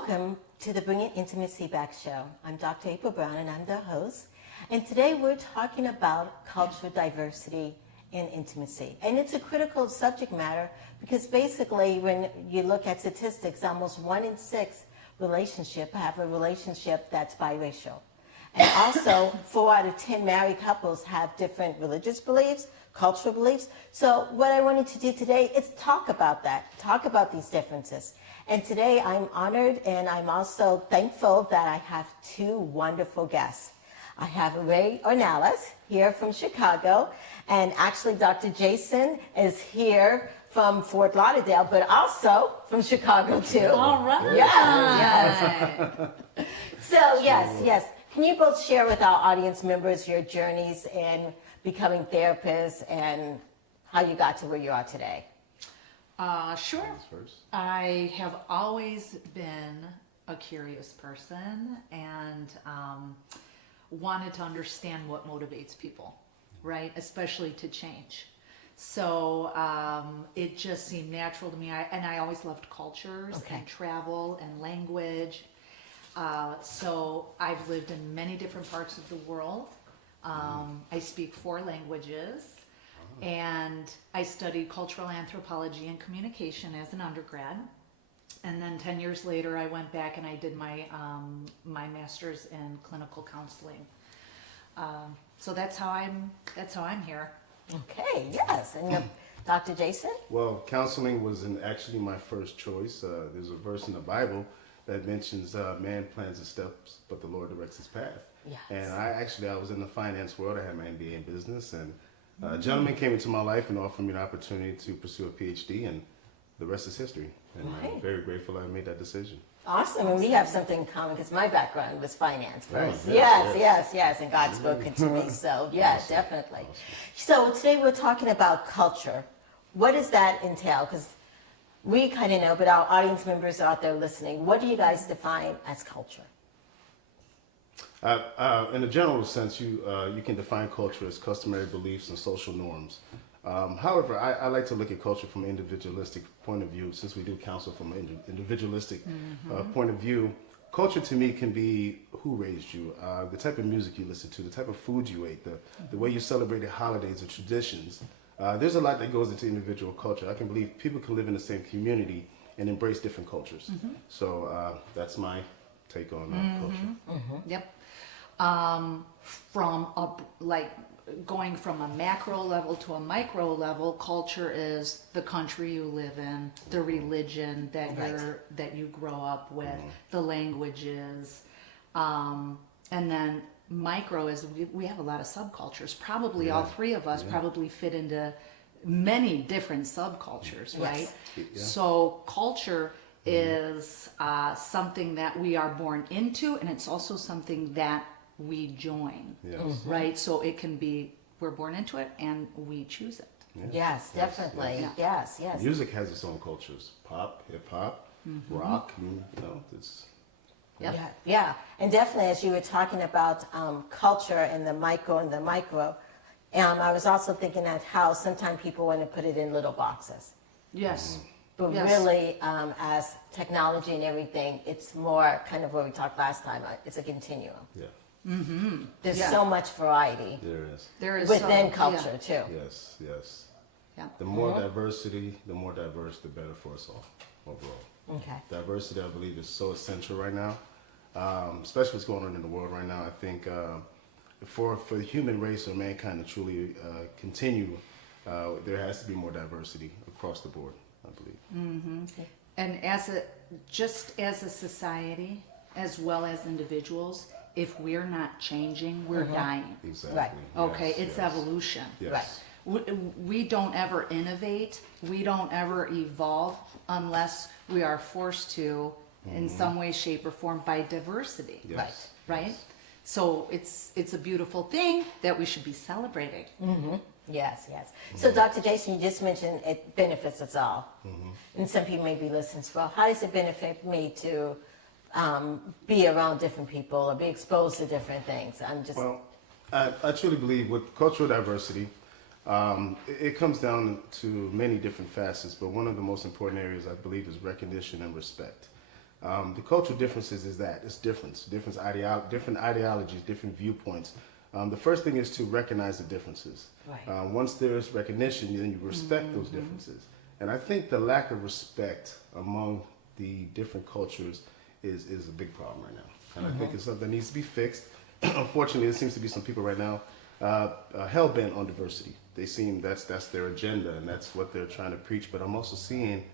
Welcome to the Bring It Intimacy Back show. I'm Dr. April Brown and I'm the host. And today we're talking about cultural diversity in intimacy. And it's a critical subject matter because basically when you look at statistics, almost 1 in 6 relationships have a relationship that's biracial. And also 4 out of 10 married couples have different religious beliefs, cultural beliefs. So what I wanted to do today is talk about that, talk about these differences. And today I'm honored and I'm also thankful that I have 2 wonderful guests. I have Ray Ornelas here from Chicago, and actually Dr. Jason is here from Fort Lauderdale, but also from Chicago too. All right. Yes. So yes. Can you both share with our audience members your journeys in becoming therapists and how you got to where you are today? Sure. I have always been a curious person and wanted to understand what motivates people, right? Especially to change. So it just seemed natural to me. I always loved cultures and travel and language. So I've lived in many different parts of the world. I speak 4 languages. And I studied cultural anthropology and communication as an undergrad. And then 10 years later, I went back and I did my master's in clinical counseling. So that's how I'm here. Okay, yes. And Dr. Jason? Well, counseling was actually my first choice. There's a verse in the Bible that mentions man plans his steps, but the Lord directs his path. Yes. And I was in the finance world. I had my MBA in business, and a gentleman came into my life and offered me an opportunity to pursue a PhD, and the rest is history. And I'm very grateful I made that decision. Awesome, and we have something in common because my background was finance first. Oh, Yes, and God spoke to me, so yes, definitely. So today we're talking about culture. What does that entail? Because we kind of know, but our audience members out there listening, what do you guys define as culture? In a general sense, you can define culture as customary beliefs and social norms. However, I like to look at culture from an individualistic point of view. Since we do counsel from an individualistic point of view, culture to me can be who raised you, the type of music you listen to, the type of food you ate, the way you celebrated holidays or traditions. There's a lot that goes into individual culture. I can believe people can live in the same community and embrace different cultures. So that's my take on culture. Yep. Going from a macro level to a micro level, culture is the country you live in, the religion that you grow up with, the languages, and then micro is we have a lot of subcultures. Probably all 3 of us probably fit into many different subcultures, right? Yeah. So culture is something that we are born into, and it's also something that we join, right? So it can be, we're born into it and we choose it. Yes, definitely. Yes. Music has its own cultures: pop, hip hop, rock. It's Yeah, and definitely as you were talking about culture and the micro, I was also thinking at how sometimes people want to put it in little boxes. Yes. But really, as technology and everything, it's more kind of what we talked last time. It's a continuum. Yeah. There's so much variety. There is within culture too. Yes. Yeah. The more diversity, the more diverse, the better for us all overall. Okay. Diversity, I believe, is so essential right now, especially what's going on in the world right now. I think for the human race or mankind to truly continue, there has to be more diversity across the board, I believe. And as a society, as well as individuals, if we're not changing, we're dying. Exactly. Right. Okay, it's evolution. Yes. We don't ever innovate, we don't ever evolve unless we are forced to in some way, shape, or form by diversity. Yes. Right? So it's a beautiful thing that we should be celebrating. Yes. So Dr. Jason, you just mentioned it benefits us all. And some people may be listening as well. How does it benefit me to be around different people or be exposed to different things? Well, I truly believe with cultural diversity, it comes down to many different facets, but one of the most important areas I believe is recognition and respect. The cultural differences is that it's different ideologies, different viewpoints. The first thing is to recognize the differences. Right. Once there's recognition, then you respect those differences. And I think the lack of respect among the different cultures is a big problem right now. And I think it's something that needs to be fixed. Unfortunately, there seems to be some people right now hell-bent on diversity. They seem that's their agenda and that's what they're trying to preach. But I'm also seeing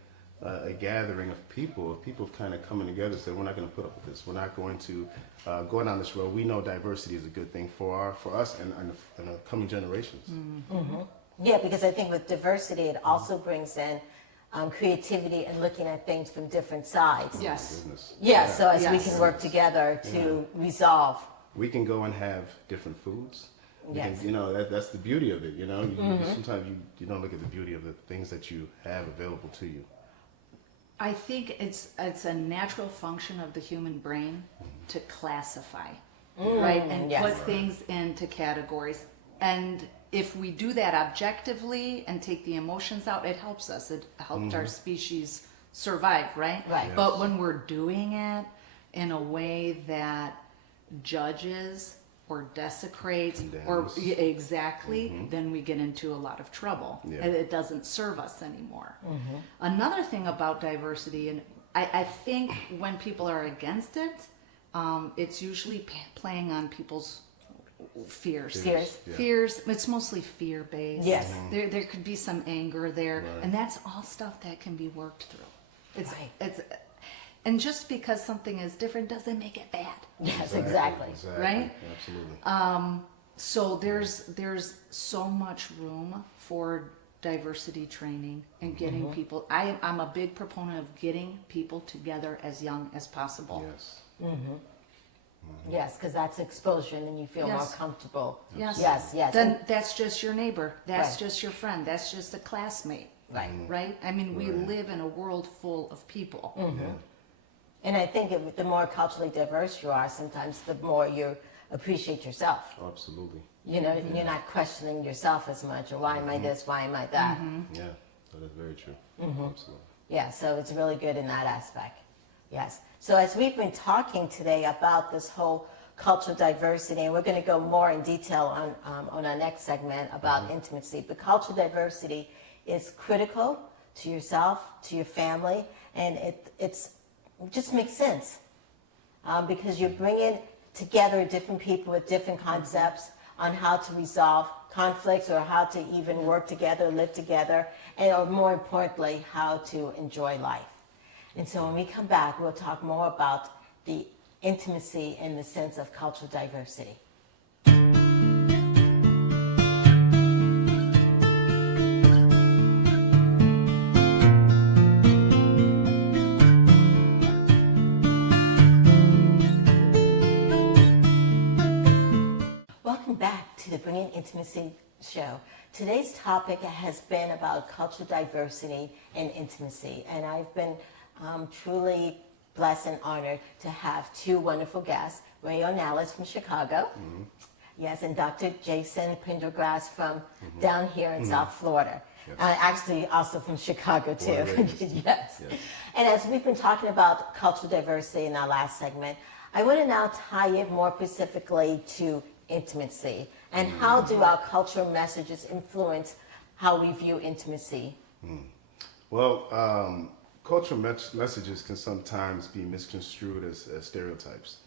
a gathering of people kind of coming together and saying, we're not going to put up with this. We're not going to go down this road. We know diversity is a good thing for us and the coming generations. Yeah, because I think with diversity, it also brings in creativity and looking at things from different sides. Yes. Goodness. Yeah, so as we Yes. can work together to resolve. We can go and have different foods. We Yes. can, that's the beauty of it. Sometimes you don't look at the beauty of the things that you have available to you. I think it's a natural function of the human brain to classify, right, and yes. put things into categories. And if we do that objectively and take the emotions out, it helps us. It helped our species survive, right? Right. Yes. But when we're doing it in a way that judges or desecrates or Condemns. exactly, then we get into a lot of trouble. Yeah. And it doesn't serve us anymore. Another thing about diversity, and I think when people are against it, it's usually playing on people's fears. Fears. Yeah. Fears. It's mostly fear based. Yes. There could be some anger there, Right. and that's all stuff that can be worked through. Right. And just because something is different doesn't make it bad. Yes, exactly. Right? Absolutely. So there's so much room for diversity training and getting people. I'm a big proponent of getting people together as young as possible. Yes. Yes, because that's exposure and then you feel more Yes. comfortable. Yes. Yes, yes. Then that's just your neighbor. That's Right. just your friend. That's just a classmate. Right. Right? I mean, we Right. live in a world full of people. Yeah. And I think the more culturally diverse you are, sometimes the more you appreciate yourself. Absolutely. You're not questioning yourself as much, or why am I this, why am I that? Yeah. That is very true. Absolutely. Yeah, so it's really good in that aspect. Yes. So as we've been talking today about this whole cultural diversity, and we're going to go more in detail on our next segment about intimacy, but cultural diversity is critical to yourself, to your family, and it just makes sense because you're bringing together different people with different concepts on how to resolve conflicts or how to even work together, live together, and or more importantly, how to enjoy life. And so when we come back, we'll talk more about the intimacy in the sense of cultural diversity. Welcome back to the Bringing Intimacy show. Today's topic has been about cultural diversity and intimacy, and I've been truly blessed and honored to have two wonderful guests, Ray O'Nallis from Chicago, yes, and Dr. Jason Pendergrass from down here in South Florida. Yes. Actually, also from Chicago too. Born and raised. Yes. Yes. And as we've been talking about cultural diversity in our last segment, I want to now tie it more specifically to intimacy and how do our cultural messages influence how we view intimacy? Well, cultural messages can sometimes be misconstrued as stereotypes.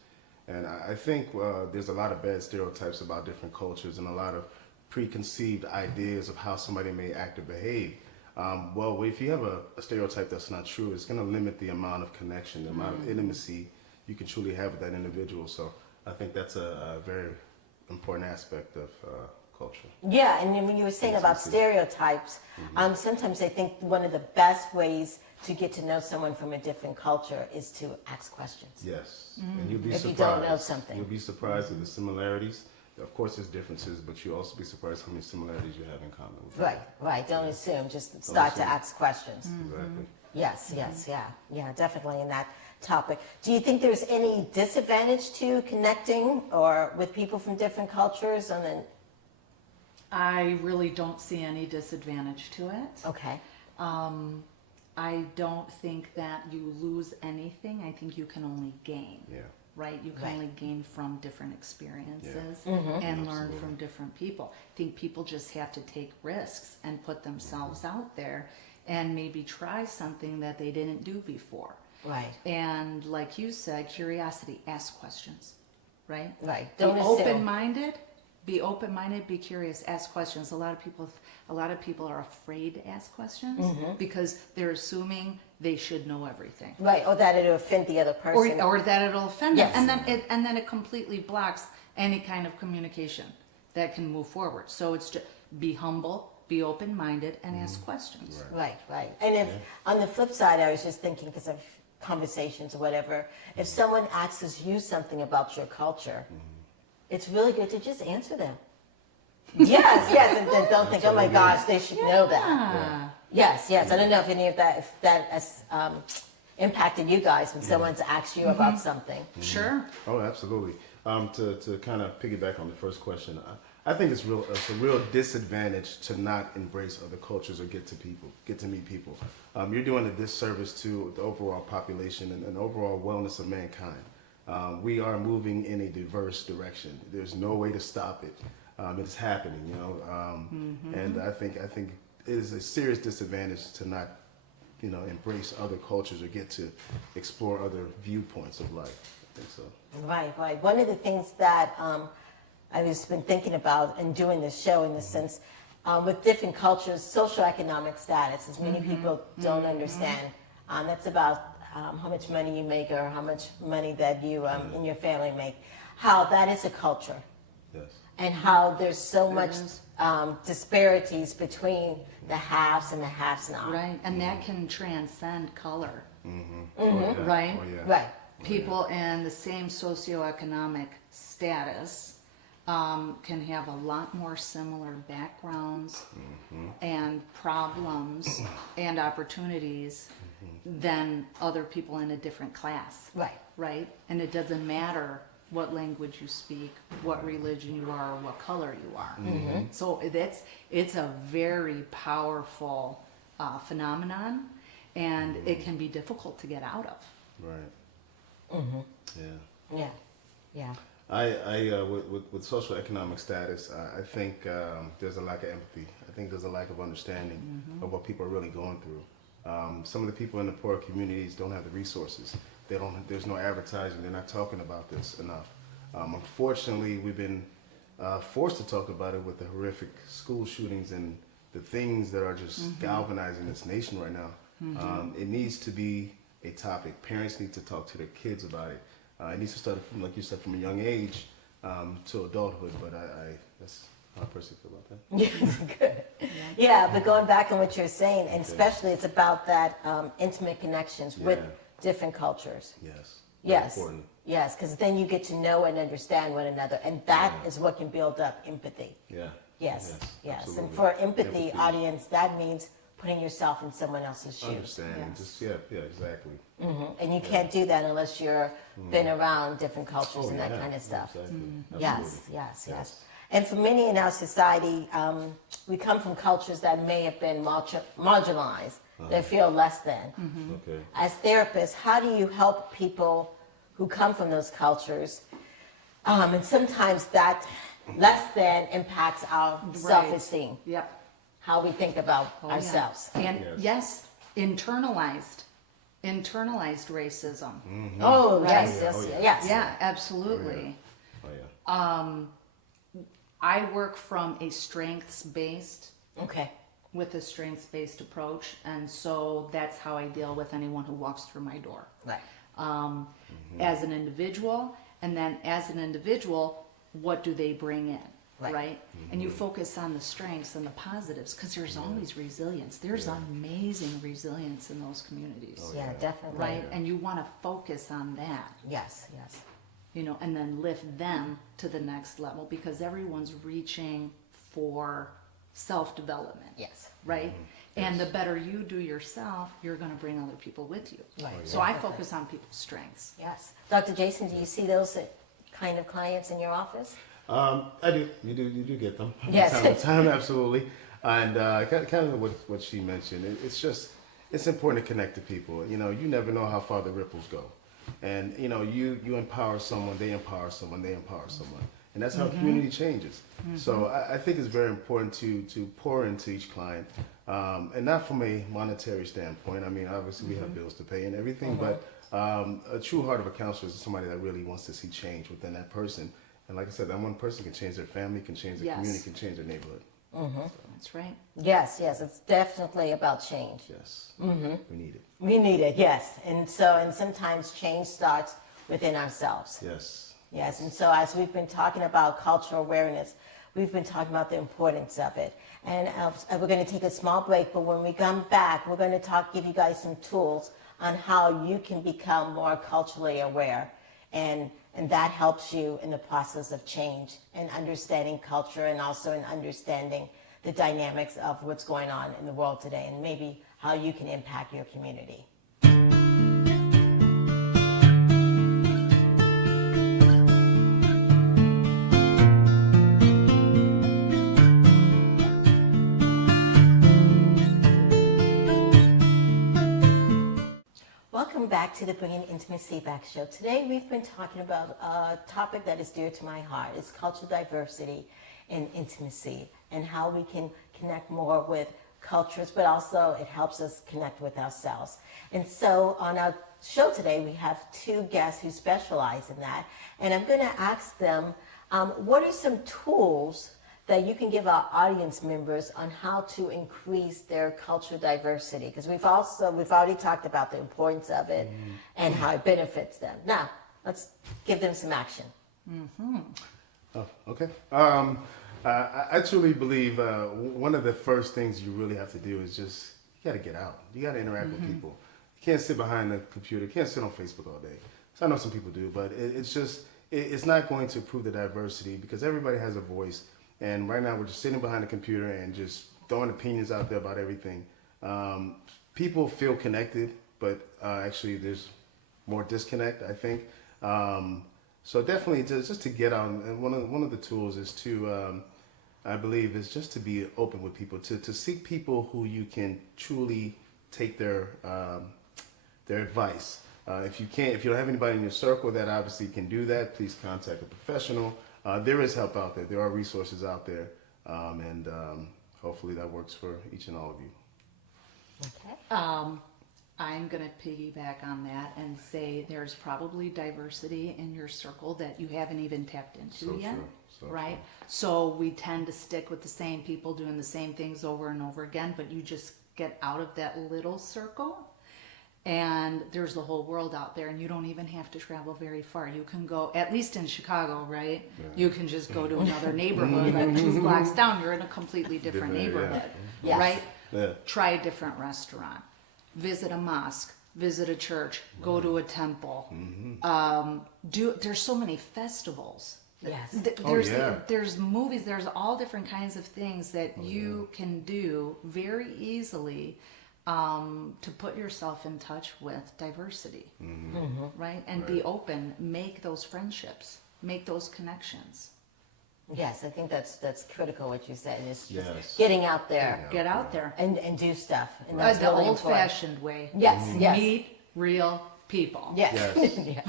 And I think there's a lot of bad stereotypes about different cultures and a lot of preconceived ideas of how somebody may act or behave. Well, if you have a stereotype that's not true, it's going to limit the amount of connection, the amount of intimacy you can truly have with that individual. So I think that's a very important aspect of culture. Yeah, and then when you were saying about stereotypes, sometimes I think one of the best ways to get to know someone from a different culture is to ask questions. Yes, and you'll be If you surprised. don't know something. You'll be surprised at the similarities. Of course, there's differences, but you'll also be surprised how many similarities you have in common with them. Right. Don't assume, just start to assume. ask questions. Exactly. Yes, yeah, definitely in that topic. Do you think there's any disadvantage to connecting or with people from different cultures? And then, I really don't see any disadvantage to it. okay, I don't think that you lose anything. I think you can only gain. Yeah. Right? You can Right. only gain from different experiences Mm-hmm. and learn Absolutely. from different people. I think people just have to take risks and put themselves out there and maybe try something that they didn't do before. Right. And like you said, curiosity, ask questions, right? Right. Be Don't assume. open-minded. Be open-minded. Be curious. Ask questions. A lot of people are afraid to ask questions Mm-hmm. because they're assuming they should know everything, Right. Or that it'll offend the other person. or that it'll offend Yes. them, and then it completely blocks any kind of communication that can move forward. So it's just be humble, be open-minded, and ask questions. Right, right. And if on the flip side, I was just thinking because of conversations or whatever, if someone asks you something about your culture, it's really good to just answer them. Yes, yes, and then don't think, oh my gosh, they should know that. Ah, Yes, yes. I don't know if any of that, if that has impacted you guys when someone's asked you about something. sure. Oh, absolutely. To kind of piggyback on the first question, I think it's a real disadvantage to not embrace other cultures or get to meet people. You're doing a disservice to the overall population and overall wellness of mankind. We are moving in a diverse direction. There's no way to stop it. It's happening, you know, and I think it is a serious disadvantage to not, you know, embrace other cultures or get to explore other viewpoints of life. I think so. Right, right. One of the things that I've just been thinking about in doing this show, in the sense, with different cultures, socioeconomic status, as many people don't understand. That's about how much money you make or how much money that you and your family make. How that is a culture. Yes. And how there's so much is. disparities between the haves and the haves not. Right, and that can transcend color. Oh, yeah. Right. Oh, yeah. Right. People in the same socioeconomic status can have a lot more similar backgrounds and problems and opportunities than other people in a different class. Right. Right? And it doesn't matter what language you speak, what religion you are, or what color you are. So it's a very powerful phenomenon, and it can be difficult to get out of. Right. Yeah. Yeah. Yeah. With social economic status, I think there's a lack of empathy. I think there's a lack of understanding of what people are really going through. Some of the people in the poor communities don't have the resources. There's no advertising. They're not talking about this enough. Unfortunately, we've been forced to talk about it with the horrific school shootings and the things that are just galvanizing this nation right now. It needs to be a topic. Parents need to talk to their kids about it. It needs to start from, like you said, from a young age to adulthood. But that's how I personally feel about that. Good. Yeah, but going back on what you're saying, and especially it's about that intimate connections with different cultures. Yes. Yes. Important. Yes, because then you get to know and understand one another, and that is what can build up empathy. Yeah. Yes, yes. And absolutely. for empathy, audience, that means putting yourself in someone else's shoes. Understanding. Yes. Just exactly. And you can't do that unless you're been around different cultures Oh, and that yeah, kind of stuff. Exactly. Yes, Absolutely. yes. And for many in our society, we come from cultures that may have been marginalized. They feel less than. Okay. As therapists, how do you help people who come from those cultures? And sometimes that less than impacts our self-esteem, Yep. how we think about Oh, yeah. ourselves. And yes, internalized racism. Oh, Right. yes, Oh, yes, yeah. yes. Yeah, absolutely. Oh yeah. I work from a strengths-based Okay. with a strengths-based approach, and so that's how I deal with anyone who walks through my door. Right. As an individual, and then as an individual, what do they bring in, Right. right? And you focus on the strengths and the positives, because there's always resilience. There's amazing resilience in those communities, Yeah, definitely. right? And you want to focus on that, Yes, yes. you know, and then lift them to the next level, because everyone's reaching for self-development. Yes. Right? And the better you do yourself, you're going to bring other people with you. Right. So I Definitely. focus on people's strengths. Yes. Dr. Jason, do you see those kind of clients in your office? I do. You do get them. Yes. Time to time, absolutely. And kind of what she mentioned. It's just it's important to connect to people. You know, you never know how far the ripples go. And, you know, you empower someone, they empower someone, they empower someone. And that's how community changes. So I think it's very important to pour into each client, and not from a monetary standpoint. I mean, obviously we have bills to pay and everything, but a true heart of a counselor is somebody that really wants to see change within that person. And like I said, that one person can change their family, can change their community, can change their neighborhood. That's right. Yes, it's definitely about change. Yes, we need it. We need it, yes. And sometimes change starts within ourselves. Yes. Yes, and so as we've been talking about cultural awareness, we've been talking about the importance of it. And we're going to take a small break, but when we come back, we're going to give you guys some tools on how you can become more culturally aware. And that helps you in the process of change and understanding culture, and also in understanding the dynamics of what's going on in the world today, and maybe how you can impact your community. Welcome back to the Bringing Intimacy Back show. Today we've been talking about a topic that is dear to my heart. It's cultural diversity and intimacy, and how we can connect more with cultures, but also it helps us connect with ourselves. And so on our show today, we have two guests who specialize in that. And I'm going to ask them, what are some tools that you can give our audience members on how to increase their cultural diversity? Because we've already talked about the importance of it and how it benefits them. Now, let's give them some action. Oh, okay. I truly believe one of the first things you really have to do is just, you got to get out. You got to interact with people. You can't sit behind the computer. You can't sit on Facebook all day. So I know some people do, but it's not going to improve the diversity, because everybody has a voice. And right now we're just sitting behind the computer and just throwing opinions out there about everything. People feel connected, but actually there's more disconnect, I think. So definitely just to get out, and one of the tools is to, I believe, is just to be open with people, to seek people who you can truly take their advice. If you don't have anybody in your circle that obviously can do that, please contact a professional. There is help out there. There are resources out there, and hopefully that works for each and all of you. Okay. I'm going to piggyback on that and say there's probably diversity in your circle that you haven't even tapped into yet, right? So we tend to stick with the same people doing the same things over and over again, but you just get out of that little circle, and there's the whole world out there, and you don't even have to travel very far. You can go, at least in Chicago, right? Yeah. You can just go to another neighborhood, like 2 blocks down, you're in a completely different neighborhood, right? Yeah. Try a different restaurant. Visit a mosque, visit a church, go to a temple. There's so many festivals. Yes. There's movies, there's all different kinds of things that you can do very easily to put yourself in touch with diversity, right? And be open, make those friendships, make those connections. Yes, I think that's critical what you said. It's just getting out there. Get out there. And do stuff. And that's the really old-fashioned way. Yes, yes. Meet real people. Yes. Yes.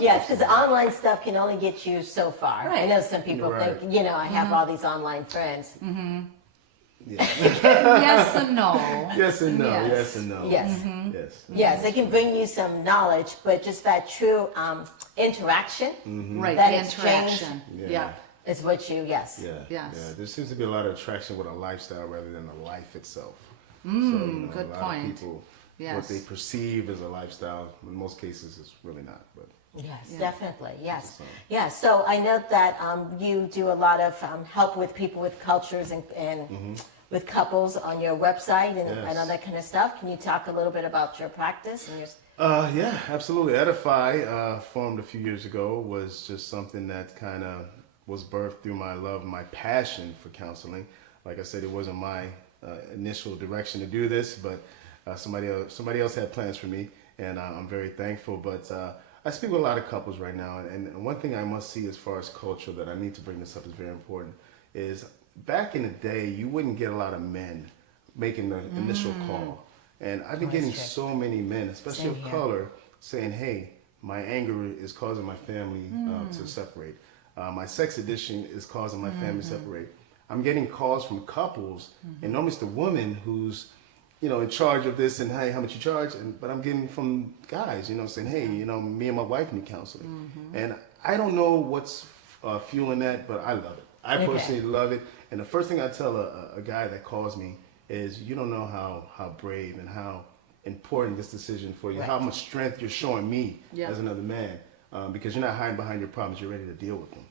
Yes, because online stuff can only get you so far. Right. I know some people think, I have all these online friends. Yes and no. Yes and no. Yes. Yes and no. Yes. Yes. Yes, they can bring you some knowledge, but just that true interaction, Right, that the exchange interaction. Yeah. is what you, Yes. Yeah. There seems to be a lot of attraction with a lifestyle rather than the life itself. Good a lot point. Of people, Yes. what they perceive as a lifestyle, in most cases, it's really not. But Yes, definitely. Yes. Yeah. So I know that you do a lot of help with people with cultures and with couples on your website and all that kind of stuff. Can you talk a little bit about your practice and your? Yeah, absolutely. Edify, formed a few years ago, was just something that kind of was birthed through my love, my passion for counseling. Like I said, it wasn't my initial direction to do this, but somebody else had plans for me, and I'm very thankful. But I speak with a lot of couples right now, and one thing I must see as far as culture that I need to bring this up is very important, is back in the day, you wouldn't get a lot of men making the initial call. And I've been Oh, getting that's so many men, especially Same of here. color, saying, hey, my anger is causing my family to separate. My sex addiction is causing my family to separate. I'm getting calls from couples, and normally it's the woman who's, in charge of this and hey, how much you charge, but I'm getting from guys, saying, hey, me and my wife need counseling. And I don't know what's fueling that, but I love it. I Okay. personally love it. And the first thing I tell a guy that calls me is, you don't know how brave and how important this decision for you, Right. how much strength you're showing me Yeah. as another man, because you're not hiding behind your problems, you're ready to deal with them.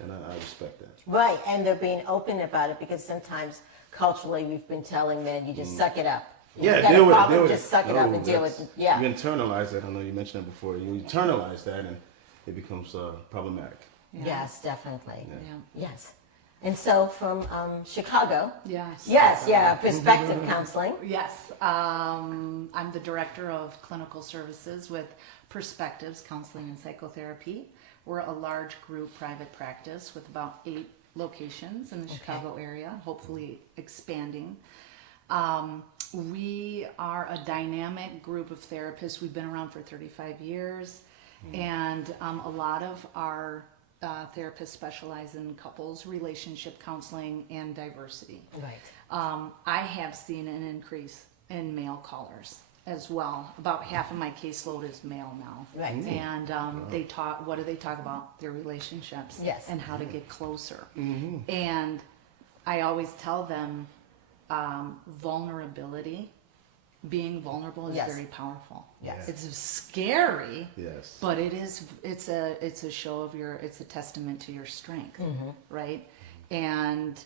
And I respect that. Right, and they're being open about it because sometimes culturally we've been telling men, you just suck it up. Yeah, you got deal a with it. problem, Deal with just it. suck it up No, and deal with it. that's- Yeah. You internalize that. I know you mentioned that before. You internalize that, and it becomes problematic. Yeah. Yes, definitely. Yeah. Yes. And so from Chicago. Yes. Yes, yeah, perspective counseling. Yes. I'm the director of clinical services with Perspectives Counseling and Psychotherapy. We're a large group private practice with about 8 locations in the Chicago area, hopefully expanding. We are a dynamic group of therapists. We've been around for 35 years, and a lot of our therapists specialize in couples, relationship counseling, and diversity. Right. I have seen an increase in male callers as well. About half of my caseload is male now. Right. And they talk, what do they talk about? Their relationships. Yes. And how to get closer. And I always tell them vulnerability, being vulnerable is Yes. very powerful. Yes. It's scary, Yes. but it's a show of it's a testament to your strength, right? And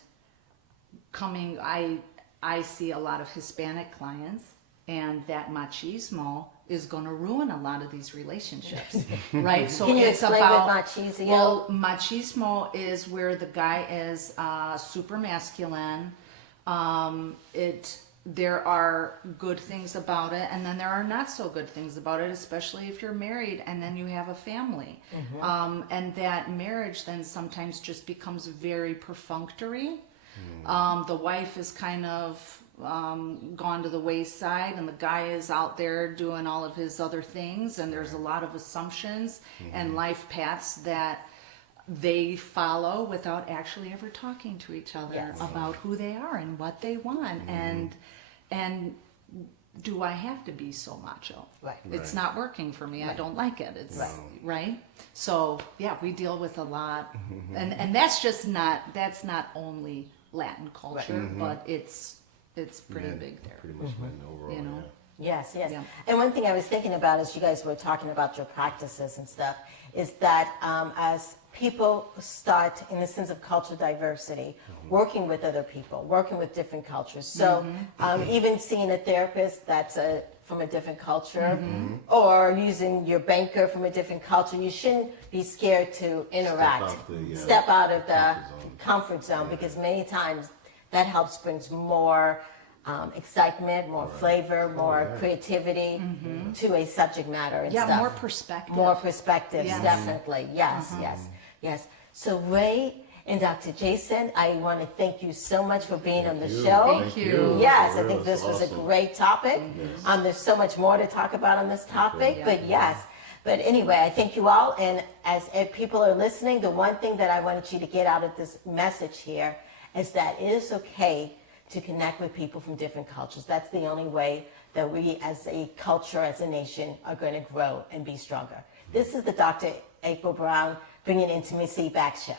I see a lot of Hispanic clients, and that machismo is going to ruin a lot of these relationships, right? So Can you it's explain about what machismo? well, machismo is where the guy is super masculine. There are good things about it, and then there are not so good things about it, especially if you're married and then you have a family. And that marriage then sometimes just becomes very perfunctory. The wife is kind of gone to the wayside, and the guy is out there doing all of his other things, and there's a lot of assumptions and life paths that they follow without actually ever talking to each other Yes. about who they are and what they want, and do I have to be so macho? Right. It's not working for me. I don't like it. It's right. So yeah, we deal with a lot, and that's not only Latin culture, but it's pretty Men, big there. Pretty much men overall. You know? Yeah. Yes, yes. Yeah. And one thing I was thinking about as you guys were talking about your practices and stuff is that as people start, in the sense of cultural diversity, working with other people, working with different cultures. So even seeing a therapist that's from a different culture or using your banker from a different culture, you shouldn't be scared to interact, step out of the comfort zone, because many times that helps brings more excitement, more flavor, more creativity to a subject matter and Yeah, stuff. more perspective. More perspectives, Yes. definitely. Yes, yes. So Ray and Dr. Jason, I want to thank you so much for being on the show. Thank you. Yes, For I think real, this it's was a awesome. great topic. There's so much more to talk about on this topic, Yeah. but yes. But anyway, I thank you all. And as if people are listening, the one thing that I wanted you to get out of this message here is that it is okay to connect with people from different cultures. That's the only way that we as a culture, as a nation, are going to grow and be stronger. This is the Dr. April Brown Bringing Intimacy Back show.